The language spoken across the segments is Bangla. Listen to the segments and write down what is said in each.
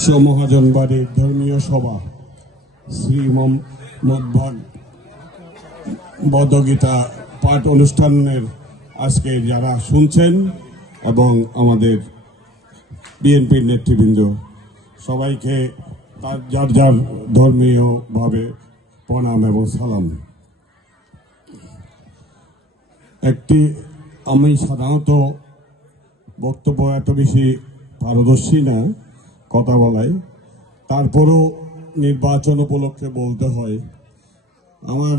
মহাজন বাড়ির ধর্মীয় সভা শ্রীমদ বদগীতা পাঠ অনুষ্ঠানের আজকে যারা শুনছেন এবং আমাদের বিএনপির নেতৃবৃন্দ সবাইকে তার যার যার ধর্মীয়ভাবে প্রণাম এবং সালাম। আমি সাধারণত বক্তব্য এত বেশি পারদর্শী না কথা বলায়, তারপরও নির্বাচন উপলক্ষে বলতে হয়। আমার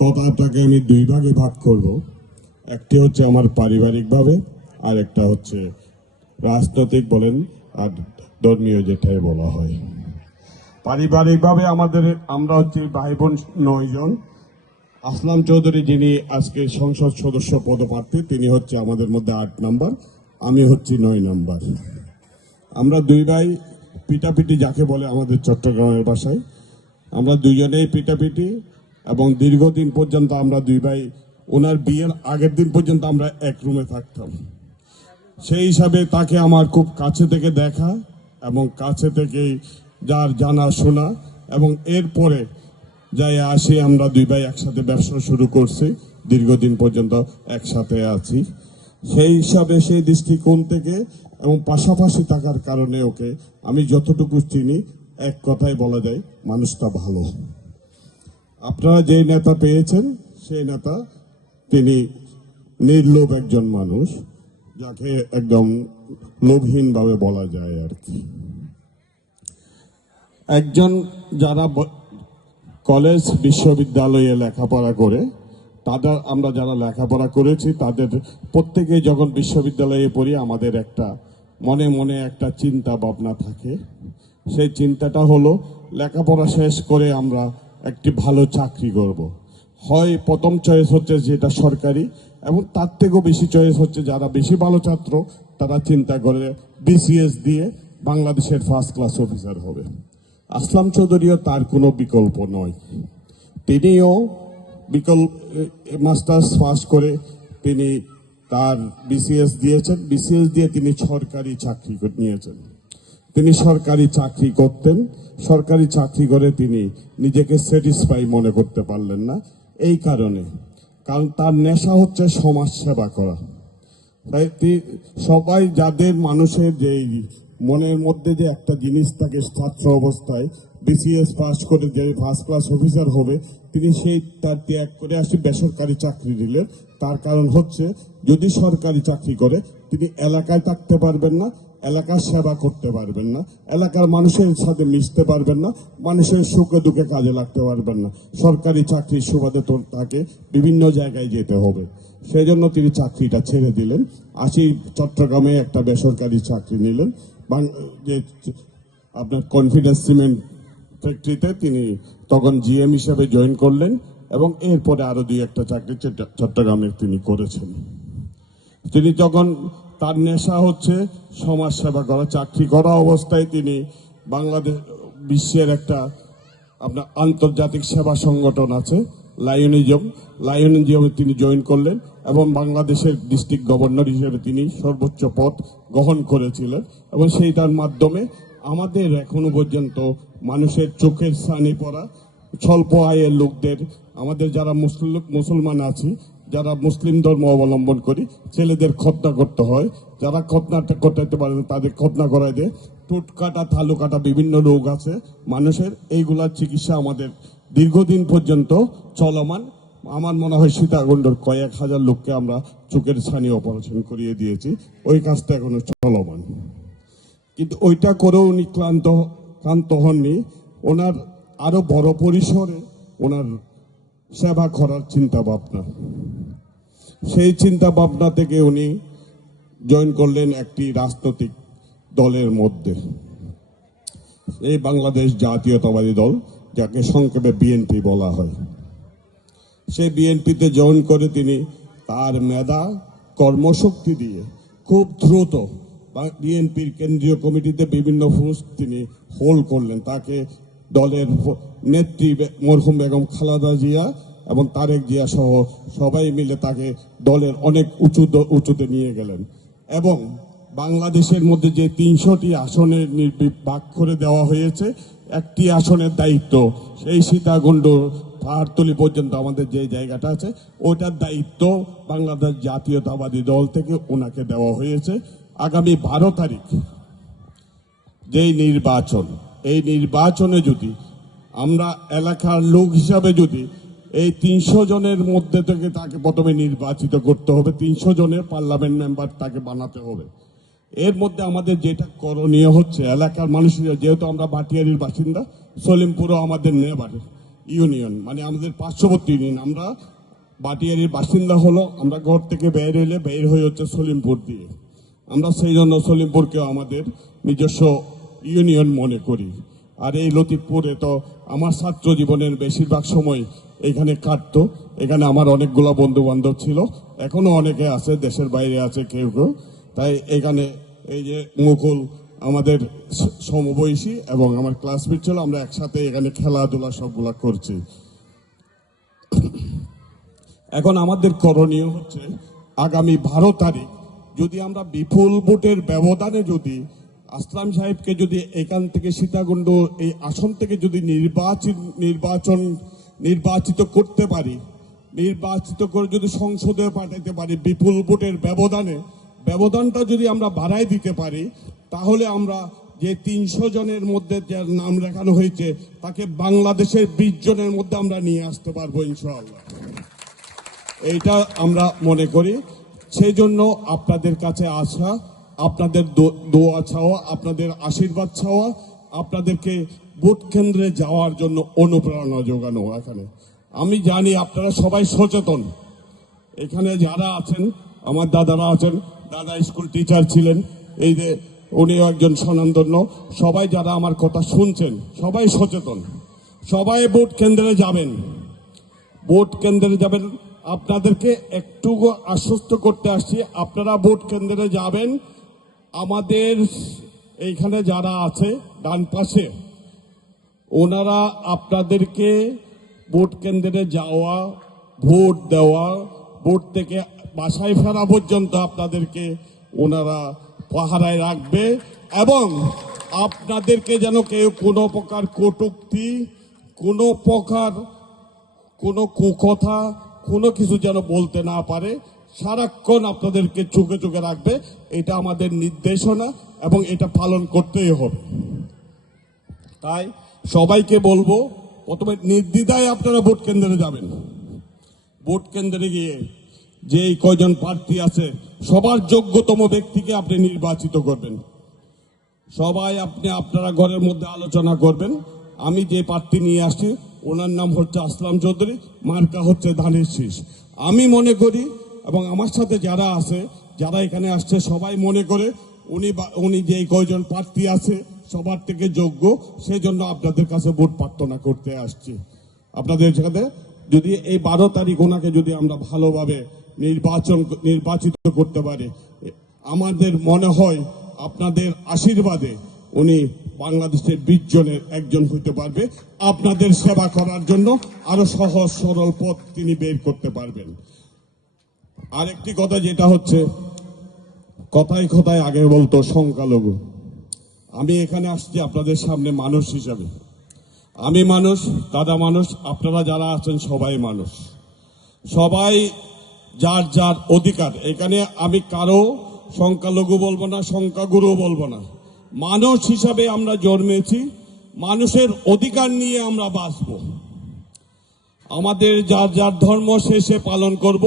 কথাটাকে আমি দুই ভাগে ভাগ করব। একটি হচ্ছে আমার পারিবারিকভাবে, আর একটা হচ্ছে রাজনৈতিক বলেন আর ধর্মীয় যেটাই বলা হয়। পারিবারিকভাবে আমরা হচ্ছে ভাই বোন 9 জন। আসলাম চৌধুরী যিনি আজকে সংসদ সদস্য পদপ্রার্থী, তিনি হচ্ছে আমাদের মধ্যে 8 নাম্বার, আমি হচ্ছি 9 নাম্বার। আমরা দুই ভাই পিটাপিটি যাকে বলে আমাদের চট্টগ্রামের ভাষায়, আমরা দুইজনেই পিটাপিটি এবং দীর্ঘদিন পর্যন্ত আমরা দুই ভাই, ওনার বিয়ের আগের দিন পর্যন্ত আমরা এক রুমে থাকতাম। সেই হিসাবে তাকে আমার খুব কাছে থেকে দেখা এবং কাছে থেকে যার জানা শোনা, এবং এরপরে যাই আসি আমরা দুই ভাই একসাথে ব্যবসা শুরু করছি, দীর্ঘদিন পর্যন্ত একসাথে আছি। সেই হিসাবে সেই দৃষ্টিকোণ থেকে এবং পাশাপাশি থাকার কারণে ওকে আমি যতটুকু চিনি, এক কথায় বলা যায় মানুষটা ভালো। আপনারা যে নেতা পেয়েছেন সেই নেতা, তিনি নির্লোভ একজন মানুষ, যাকে একদম লোভহীনভাবে বলা যায় আর কি। একজন যারা কলেজ বিশ্ববিদ্যালয়ে লেখাপড়া করে, আমরা যারা লেখাপড়া করেছি তাদের প্রত্যেকেই যখন বিশ্ববিদ্যালয়ে পড়ি আমাদের একটা মনে মনে একটা চিন্তা ভাবনা থাকে। সেই চিন্তাটা হলো লেখাপড়া শেষ করে আমরা একটি ভালো চাকরি করব। হয় প্রথম চয়েস হচ্ছে যেটা সরকারি, এবং তার থেকেও বেশি চয়েস হচ্ছে যারা বেশি ভালো ছাত্র তারা চিন্তা করে বিসিএস দিয়ে বাংলাদেশের ফার্স্ট ক্লাস অফিসার হবে। আসলাম চৌধুরীও তার কোনো বিকল্প নয়। তিনিও মাস্টার্স পাস করে তিনি তার বিসিএস দিয়েছেন। বিসিএস দিয়ে তিনি সরকারি চাকরি নিয়েছেন। তিনি সরকারি চাকরি করতেন, সরকারি চাকরি করে তিনি নিজেকে স্যাটিসফাই মনে করতে পারলেন না। এই কারণ তার নেশা হচ্ছে সমাজ সেবা করা। তাই সবাই যাদের মানুষের যে মনের মধ্যে যে একটা জিনিস থাকে ছাত্র অবস্থায় বিসিএস পাস করে যে ফার্স্ট ক্লাস অফিসার হবে, তিনি সেই তার ত্যাগ করে আসি বেসরকারি চাকরি দিলেন। তার কারণ হচ্ছে যদি সরকারি চাকরি করে তিনি এলাকায় থাকতে পারবেন না, এলাকার সেবা করতে পারবেন না, এলাকার মানুষের সাথে মিশতে পারবেন না, মানুষের সুখে দুঃখে কাজে লাগতে পারবেন না। সরকারি চাকরির সুবাদে তাকে বিভিন্ন জায়গায় যেতে হবে। সেই জন্য তিনি চাকরিটা ছেড়ে দিলেন, চট্টগ্রামে একটা বেসরকারি চাকরি নিলেন। যে আপনার কনফিডেন্স সিমেন্ট ফ্যাক্টরিতে তিনি তখন জিএম হিসেবে জয়েন করলেন, এবং এরপরে আরো 2-1টা চাকরি চট্টগ্রামে তিনি করেছেন। তিনি যখন তার নেশা হচ্ছে সমাজ সেবা করা, চাকরি করা অবস্থায় তিনি বাংলাদেশ বিশ্বের একটা আপনার আন্তর্জাতিক সেবা সংগঠন আছে লায়নিজমে তিনি জয়েন করলেন, এবং বাংলাদেশের ডিস্ট্রিক্ট গভর্নর হিসেবে তিনি সর্বোচ্চ পদ গ্রহণ করেছিলেন। এবং সেইটার মাধ্যমে আমাদের এখনো পর্যন্ত মানুষের চোখের ছানি পড়া স্বল্প আয়ের লোকদের, আমাদের যারা মুসলমান আছি, যারা মুসলিম ধর্ম অবলম্বন করি, ছেলেদের খতনা করতে হয়, যারা খতনাটা করতে পারে তাদের খতনা করায় দেয়। টুট কাটা থালু কাটা বিভিন্ন রোগ আছে মানুষের, এইগুলার চিকিৎসা আমাদের দীর্ঘদিন পর্যন্ত চলমান। আমার মনে হয় সীতাকুণ্ডের কয়েক হাজার লোককে আমরা চোখের ছানি অপারেশন করিয়ে দিয়েছি, ওই কাজটা এখনো চলমান। কিন্তু ওইটা করেও উনি ক্লান্ত হননি। ওনার আরো বড় পরিসরে ওনার সেবা করার চিন্তা ভাবনা, সেই চিন্তা ভাবনা থেকে উনি জয়েন করলেন একটি রাজনৈতিক দলের মধ্যে, এই বাংলাদেশ জাতীয়তাবাদী দল, যাকে সংক্ষেপে বিএনপি বলা হয়। সেই বিএনপিতে জয়েন করে তিনি তার মেধা কর্মশক্তি দিয়ে খুব দ্রুত বিএনপির কেন্দ্রীয় কমিটিতে বিভিন্ন পোস্ট তিনি হোল্ড করলেন। তাকে দলের নেত্রী মরহুম বেগম খালেদা জিয়া এবং তারেক জিয়া সহ সবাই মিলে তাকে দলের অনেক উঁচুতে নিয়ে গেলেন। এবং বাংলাদেশের মধ্যে যে 300টি আসনের ভাগ করে দেওয়া হয়েছে, একটি আসনের দায়িত্ব সেই সীতাকুণ্ড পাহাড়তলি পর্যন্ত আমাদের যে জায়গাটা আছে ওটার দায়িত্ব বাংলাদেশ জাতীয়তাবাদী দল থেকে ওনাকে দেওয়া হয়েছে। আগামী 12 তারিখ যেই নির্বাচন, এই নির্বাচনে যদি আমরা এলাকার লোক হিসাবে যদি এই 300 জনের মধ্যে থেকে তাকে প্রথমে নির্বাচিত করতে হবে, 300 জনের পার্লামেন্ট মেম্বার তাকে বানাতে হবে। এর মধ্যে আমাদের যেটা করণীয় হচ্ছে, এলাকার মানুষের, যেহেতু আমরা ভাটিয়ারির বাসিন্দা, সলিমপুরও আমাদের নেবার ইউনিয়ন, মানে আমাদের পার্শ্ববর্তী ইউনিয়ন, আমরা ভাটিয়ারির বাসিন্দা হলো, আমরা ঘর থেকে বের হলে বের হয়ে হচ্ছে সলিমপুর দিয়ে। আমরা সেই জন্য সলিমপুরকেও আমাদের নিজস্ব ইউনিয়ন মনে করি। আর এই লতিফপুরে তো আমার ছাত্র জীবনের বেশিরভাগ সময় এখানে কাটতো। এখানে আমার অনেকগুলো বন্ধু বান্ধব ছিল, এখনো অনেকে আছে, দেশের বাইরে আছে কেউ কেউ। তাই এখানে এই যে মুকুল আমাদের সমবয়সী এবং আমার ক্লাসমেট ছিল, আমরা একসাথে এখানে খেলাধুলা সবগুলা করছি। এখন আমাদের করণীয় হচ্ছে আগামী 12 তারিখ যদি আমরা বিপুল ভোটের ব্যবধানে যদি আসলাম সাহেবকে যদি এখান থেকে সীতাকুণ্ড এই আসন থেকে যদি নির্বাচিত করতে পারি, নির্বাচিত করে যদি সংসদে পাঠাতে পারি বিপুল ভোটের ব্যবধানটা যদি আমরা বাড়াই দিতে পারি, তাহলে আমরা যে 300 জনের মধ্যে যার নাম লেখানো হয়েছে তাকে বাংলাদেশের 20 জনের মধ্যে আমরা নিয়ে আসতে পারবো ইনশাআল্লাহ। এইটা আমরা মনে করি। সেই জন্য আপনাদের কাছে আসা, আপনাদের দোয়া চাওয়া, আপনাদের আশীর্বাদ চাওয়া, আপনাদেরকে ভোট কেন্দ্রে যাওয়ার জন্য অনুপ্রেরণা যোগানো। এখানে আমি জানি আপনারা সবাই সচেতন। এখানে যারা আছেন, আমার দাদারা আছেন, দাদা স্কুল টিচার ছিলেন, এই যে উনিও একজন স্বনামধন্য, সবাই যারা আমার কথা শুনছেন সবাই সচেতন, সবাই ভোট কেন্দ্রে যাবেন, ভোট কেন্দ্রে যাবেন। আপনাদেরকে একটু আশ্বস্ত করতে আসছি, আপনারা ভোট কেন্দ্রে যাবেন। আমাদের এইখানে যারা আছে ডান পাশে, ওনারা আপনাদেরকে ভোট কেন্দ্রে যাওয়া, ভোট দেওয়া, ভোট থেকে বাসায় ফেরা পর্যন্ত আপনাদেরকে ওনারা পাহারায় রাখবে এবং আপনাদেরকে যেন কেউ কোনো প্রকার কটূক্তি, কোনো প্রকার কোনো কুকথা, কোনো কিছু যেন বলতে না পারে, সারাক্ষণ আপনাদেরকে চোখে চোখে রাখবে। এটা আমাদের নির্দেশনা এবং এটা পালন করতেই হবে। তাই সবাইকে বলবো, প্রথমে নির্দ্বিধায় আপনারা ভোট কেন্দ্রে যাবেন। ভোট কেন্দ্রে গিয়ে যে কয়জন প্রার্থী আছে সবার যোগ্যতম ব্যক্তিকে আপনি নির্বাচিত করবেন। সবাই আপনারা ঘরের মধ্যে আলোচনা করবেন। আমি যে প্রার্থী নিয়ে আসছি ওনার নাম হচ্ছে আসলাম চৌধুরী, মার্কা হচ্ছে ধানের শীষ। আমি মনে করি এবং আমার সাথে যারা আছে, যারা এখানে আসছে, সবাই মনে করে উনি যে কয়জন প্রার্থী আছে সবার থেকে যোগ্য। সেই জন্য আপনাদের কাছে ভোট প্রার্থনা করতে আসছি। আপনাদের সাথে যদি এই 12 তারিখ ওনাকে যদি আমরা ভালোভাবে নির্বাচিত করতে পারি, আমাদের মনে হয় আপনাদের আশীর্বাদে উনি বাংলাদেশের 20 জনের একজন হইতে পারবে। আপনাদের সেবা করার জন্য আরো সহজ সরল পথ তিনি বের করতে পারবেন। আরেকটি কথা যেটা হচ্ছে, কথায় কথায় আগে বলতো সংখ্যালঘু। আমি এখানে আসছি আপনাদের সামনে মানুষ হিসাবে। আমি মানুষ, দাদা মানুষ, আপনারা যারা আছেন সবাই মানুষ। সবাই যার যার অধিকার, এখানে আমি কারো সংখ্যালঘু বলবো না, সংখ্যাগুরু বলবো না। মানুষ হিসাবে আমরা জন্মেছি, মানুষের অধিকার নিয়ে আমরা বাঁচব। আমাদের যার যার ধর্ম সে পালন করব,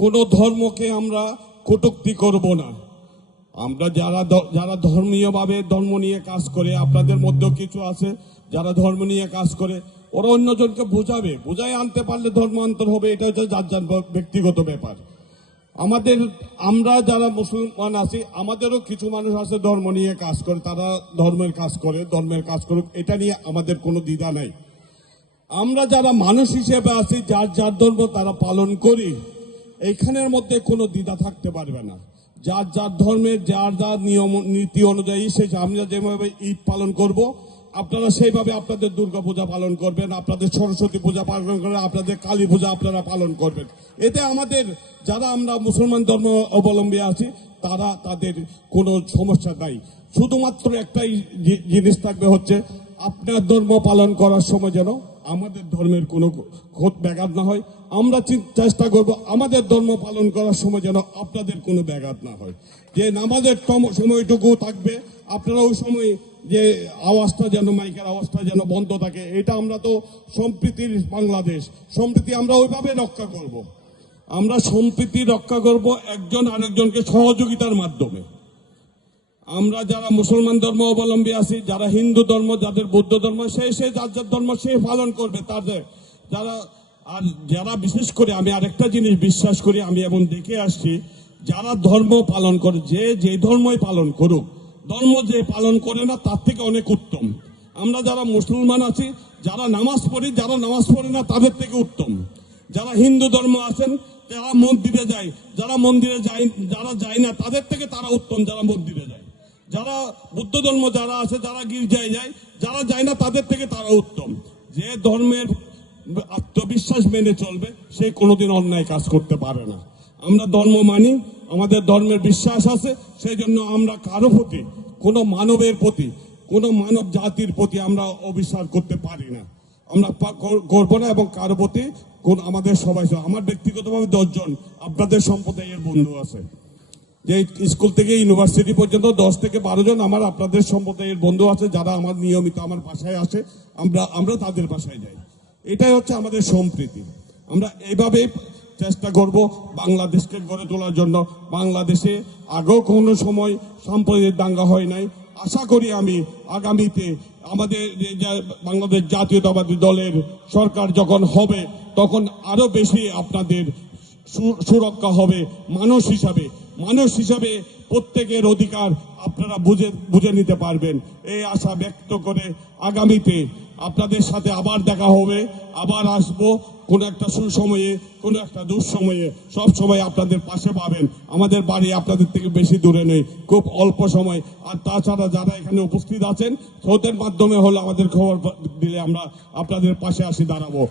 কোনো ধর্মকে আমরা কটূক্তি করব না। আমরা যারা ধর্মীয়ভাবে ধর্ম নিয়ে কাজ করে, আপনাদের মধ্যেও কিছু আছে যারা ধর্ম নিয়ে কাজ করে, ওরা অন্যজনকে বুঝায় আনতে পারলে ধর্মান্তর হবে, এটা হচ্ছে যার যার ব্যক্তিগত ব্যাপার। আমরা যারা মুসলমান আছি, আমাদেরও কিছু মানুষ আছে ধর্ম নিয়ে কাজ করে, তারা ধর্মের কাজ করুক, এটা নিয়ে আমাদের কোনো দ্বিধা নাই। আমরা যারা মানুষ হিসেবে আছি, যার যার ধর্ম তারা পালন করি, এইখানের মধ্যে কোনো দ্বিধা থাকতে পারবে না। যার যার ধর্মের যার যার নিয়ম নীতি অনুযায়ী আমরা যেভাবে ঈদ পালন করব, আপনারা সেইভাবে আপনাদের দুর্গা পূজা পালন করবেন, আপনাদের সরস্বতী পূজা পালন করবেন, আপনাদের কালী পূজা আপনারা পালন করবেন। এতে আমাদের যারা আমরা মুসলমান ধর্ম অবলম্বী আছি তাদের কোনো সমস্যা নাই। শুধুমাত্র একটাই জিনিস থাকবে, হচ্ছে আপনার ধর্ম পালন করার সময় যেন আমাদের ধর্মের কোনো ব্যাঘাত না হয়। আমরা চেষ্টা করব আমাদের ধর্ম পালন করার সময় যেন আপনাদের কোনো ব্যাঘাত না হয়। যে নামাজের সময়টুকু থাকবে, আপনারা ওই সময় যে আওয়াজটা যেন, মাইকের আওয়াজটা যেন বন্ধ থাকে। এটা আমরা তো সম্প্রীতির বাংলাদেশ, সম্প্রীতি আমরা ওইভাবে রক্ষা করব। আমরা সম্প্রীতি রক্ষা করব একজন আরেকজনকে সহযোগিতার মাধ্যমে। আমরা যারা মুসলমান ধর্ম অবলম্বী আছি, যারা হিন্দু ধর্ম, যাদের বৌদ্ধ ধর্ম, সে যার যার ধর্ম সে পালন করবে। তাদের যারা বিশেষ করে আমি আরেকটা জিনিস বিশ্বাস করি, আমি এবং দেখে আসছি, যারা ধর্ম পালন করে, যে ধর্মই পালন করুক, ধর্ম যে পালন করে না তার থেকে অনেক উত্তম। আমরা যারা মুসলমান আছি, যারা নামাজ পড়ি, যারা নামাজ পড়ে না তাদের থেকে উত্তম। যারা হিন্দু ধর্ম আছেন, যারা মন্দিরে যায়, যারা মন্দিরে যায়, যারা যায় না তাদের থেকে তারা উত্তম যারা মন্দিরে যায়। যারা বুদ্ধ ধর্ম যারা আছে, যারা গির্জায় যায়, যারা যায় না তাদের থেকে তারা উত্তম। যে ধর্মের আত্মবিশ্বাস মেনে চলবে সে কোনোদিন অন্যায় কাজ করতে পারে না। আমরা ধর্ম মানি, আমাদের ধর্মের বিশ্বাস আছে, সেই জন্য আমরা কারো প্রতি, কোনো মানবের প্রতি, কোনো মানব জাতির প্রতি আমরা অবিশ্বাস করতে পারি না, আমরা করবো না। এবং কারো প্রতি আমাদের সবাই, আমার ব্যক্তিগতভাবে 10 জন আপনাদের সম্প্রদায়ের বন্ধু আছে, যে স্কুল থেকে ইউনিভার্সিটি পর্যন্ত 10 থেকে 12 জন আমার আপনাদের সম্প্রদায়ের বন্ধু আছে, যারা আমার নিয়মিত আমার বাসায় আসে, আমরা তাদের বাসায় যাই। এটাই হচ্ছে আমাদের সম্প্রীতি। আমরা এইভাবেই চেষ্টা করব বাংলাদেশকে গড়ে তোলার জন্য। বাংলাদেশে আগেও কোনো সময় সাম্প্রদায়িক দাঙ্গা হয় নাই। আশা করি আমি আগামীতে আমাদের বাংলাদেশ জাতীয়তাবাদী দলের সরকার যখন হবে, তখন আরো বেশি আপনাদের সুরক্ষা হবে। মানুষ হিসাবে প্রত্যেকের অধিকার আপনারা বুঝে নিতে পারবেন, এই আশা ব্যক্ত করে আগামীতে আপনাদের সাথে আবার দেখা হবে, আবার আসবো কোনো একটা সুসময়ে, কোনো একটা দুঃসময়ে। সব সময় আপনাদের পাশে পাবেন। আমাদের বাড়ি আপনাদের থেকে বেশি দূরে নেই, খুব অল্প সময়। আর তাছাড়া যারা এখানে উপস্থিত আছেন, স্রোতের মাধ্যমে হলে আমাদের খবর দিলে আমরা আপনাদের পাশে আসি, দাঁড়াবো।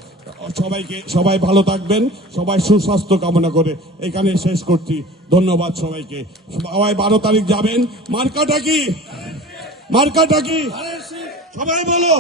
সবাই ভালো থাকবেন, সবাই সুস্বাস্থ্য কামনা করে এখানে শেষ করছি। ধন্যবাদ সবাইকে। সবাই 12 তারিখ যাবেন। মার্কাটা কি? সবাই বলো।